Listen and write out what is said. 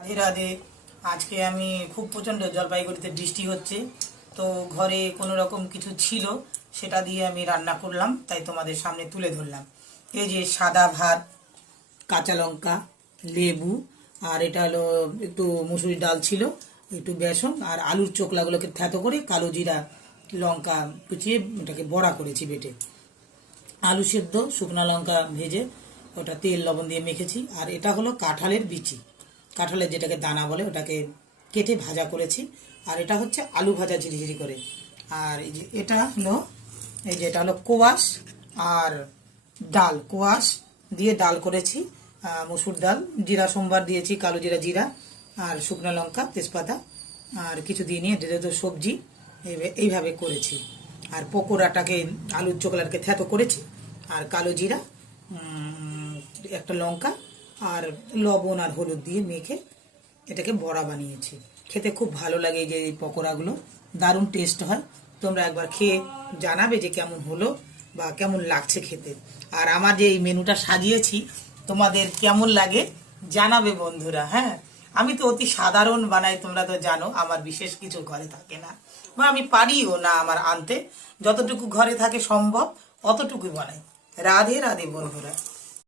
রাধে রাধে। আজকে আমি খুব প্রচণ্ড জলপাইগুড়িতে বৃষ্টি হচ্ছে, তো ঘরে কোনো রকম কিছু ছিল, সেটা দিয়ে আমি রান্না করলাম, তাই তোমাদের সামনে তুলে ধরলাম। এই যে সাদা ভাত, কাঁচা লঙ্কা, লেবু, আর এটা হলো একটু মুসুরি ডাল ছিল, একটু বেসন আর আলুর চোকলাগুলোকে থ্যাতো করে কালো জিরা লঙ্কা কুচিয়ে এটাকে বড়া করেছি বেটে। আলু সেদ্ধ, শুকনো লঙ্কা ভেজে ওটা তেল লবণ দিয়ে মেখেছি। আর এটা হলো কাঁঠালের বিচি, কাঁঠালের যেটাকে দানা বলে, ওটাকে কেটে ভাজা করেছি। আর এটা হচ্ছে আলু ভাজা ঝিরিঝিরি করে। আর এই যে এটা হলো, এই যে এটা হলো কোয়াশ আর ডাল, কোয়াশ দিয়ে ডাল করেছি, মসুর ডাল, জিরা সোমবার দিয়েছি, কালো জিরা জিরা আর শুকনো লঙ্কা তেজপাতা আর কিছু দিয়ে নিয়ে এটা তো সবজি এইভাবে করেছি। আর পকোড়াটাকে আলুর চোকলাটাকে থ্যাতো করেছি, আর কালো জিরা, একটা লঙ্কা আর লবণ আর হলুদ দিয়ে মেখে এটাকে বড়া বানিয়েছি। খেতে খুব ভালো লাগে, এই যে এই পকোড়াগুলো দারুণ টেস্ট হয়। তোমরা একবার খেয়ে জানাবে যে কেমন হলো বা কেমন লাগছে খেতে। আর আমার যে এই মেনুটা সাজিয়েছি তোমাদের কেমন লাগে জানাবে বন্ধুরা। হ্যাঁ, আমি তো অতি সাধারণ বানাই, তোমরা তো জানো আমার বিশেষ কিছু ঘরে থাকে না, বা আমি পারিও না আমার আনতে। যতটুকু ঘরে থাকে সম্ভব অতটুকুই বানাই। রাধে রাধে বন্ধুরা।